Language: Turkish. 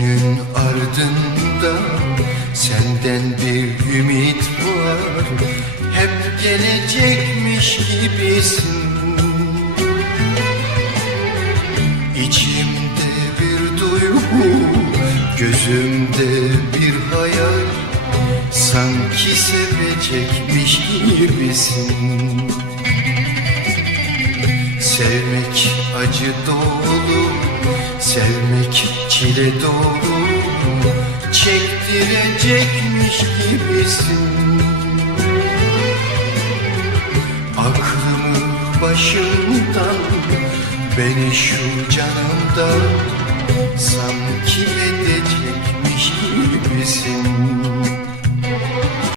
Günün ardında senden bir ümit var. Hep gelecekmiş gibisin. İçimde bir duygu, gözümde bir hayal. Sanki sevecekmiş gibisin. Sevmek acı doğru Sevmek çile dolu Çektirecekmiş gibisin. Aklımı başımdan Beni şu canımdan Sanki edecekmiş